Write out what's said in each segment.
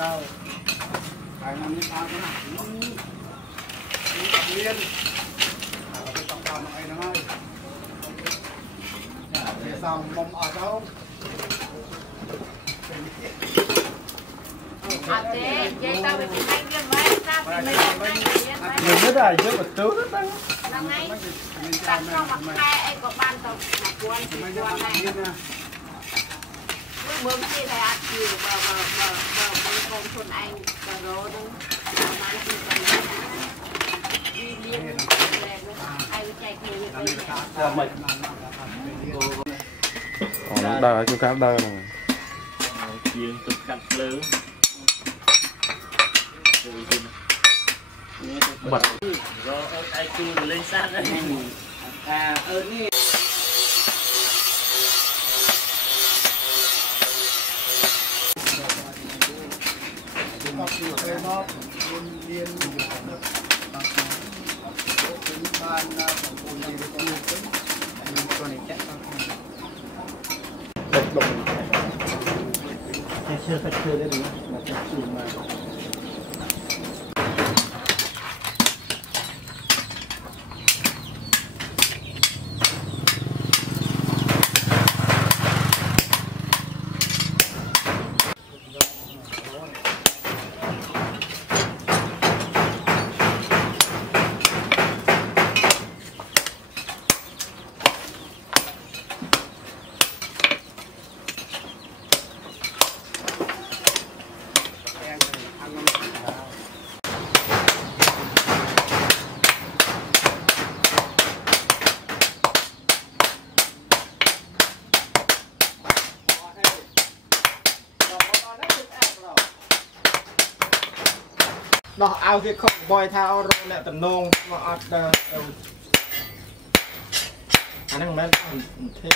đâu phải làm như sao thế nào liên cái tông tàu này nó ơi để xong mông ở đâu mình rất là rất là tốt rất đấy đặt cho mặt hai anh có ban tàu quan này mướn kia thầy ăn nhiều và con thôn anh và đó mang đi liên ai chạy còn đờ chú cá đờ này chiên cực cắt lớn bật rồi ai cứ lên sát đấy đi nó liên ban của này chạy phải chơi đấy đúng không? Mà chạy chìm mà đó ao việc không bòi thao rồi lại tầm nông mà anh đang men thế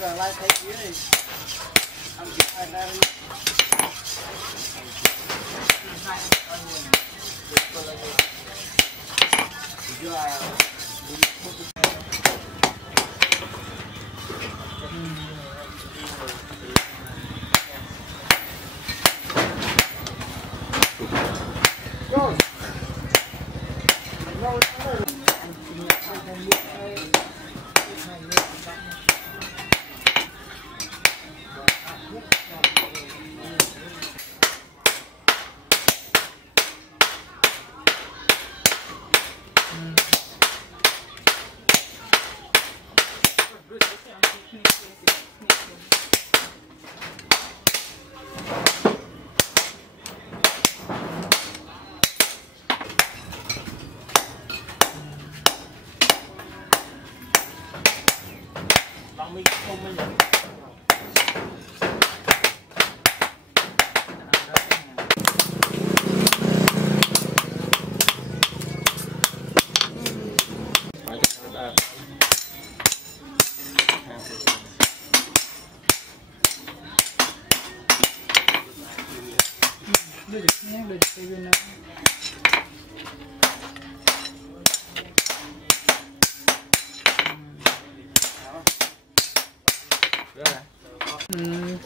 giờ lại thấy gì đây anh chỉ phải đang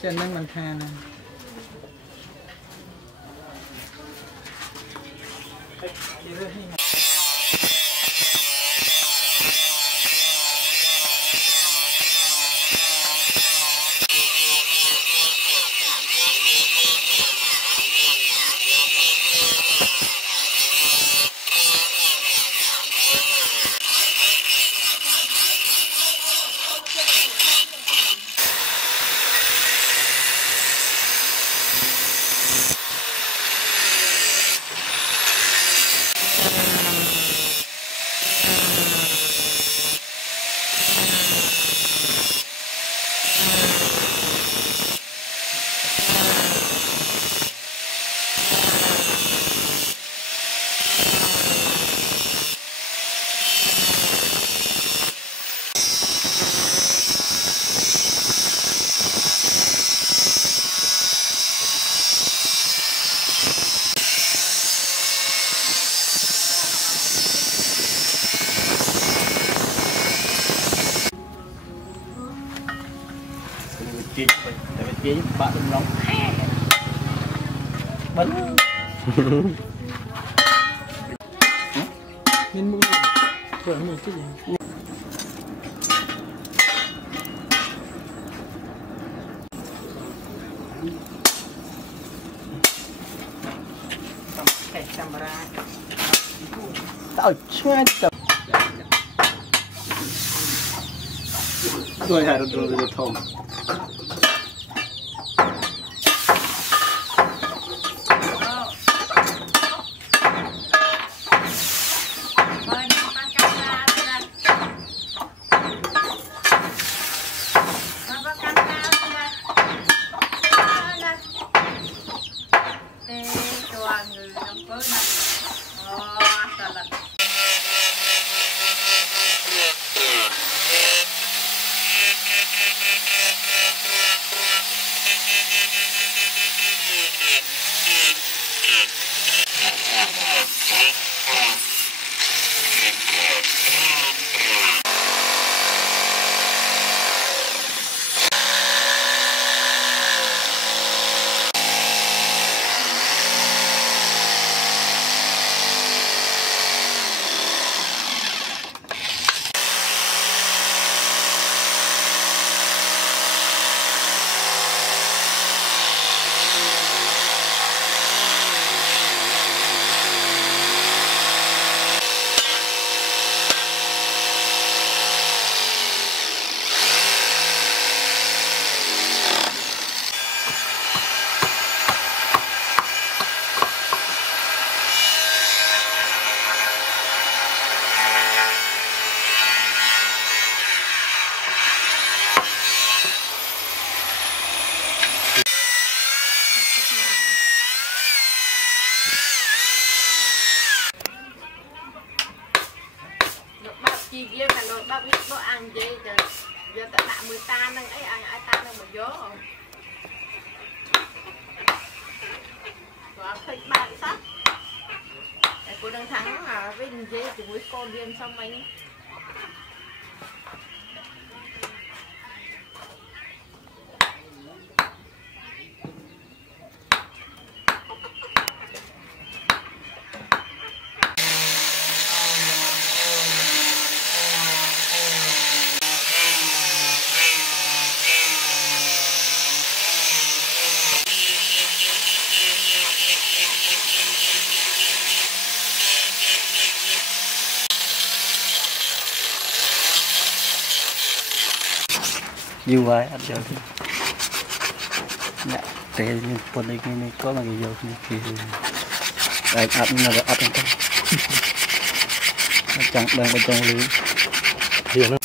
chân năng bằng than này kia tại bên kia bạn đừng nóng bánh nên mua rồi mua cái gì tao chơi tập tôi hay rồi thông chi kia là nó bao biết nó ăn gì giờ giờ ta đã 10 ta nâng ấy ai ta nâng một gió không và khơi bạn sắt cô đang thắng với dây của với con viên xong anh nhiều vậy ăn được nè thế nhưng phần này có là cái nhiều thì đây ăn là ăn trong chẳng đang bên trong lưới hiểu nó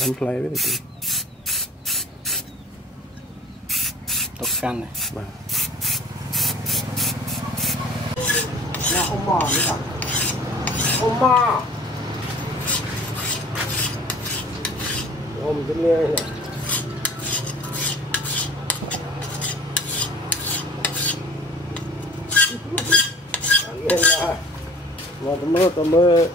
ăn play với cái tóc can này là ông bò nữa cả ông bò ôm cái lia này lên là mà tầm mơ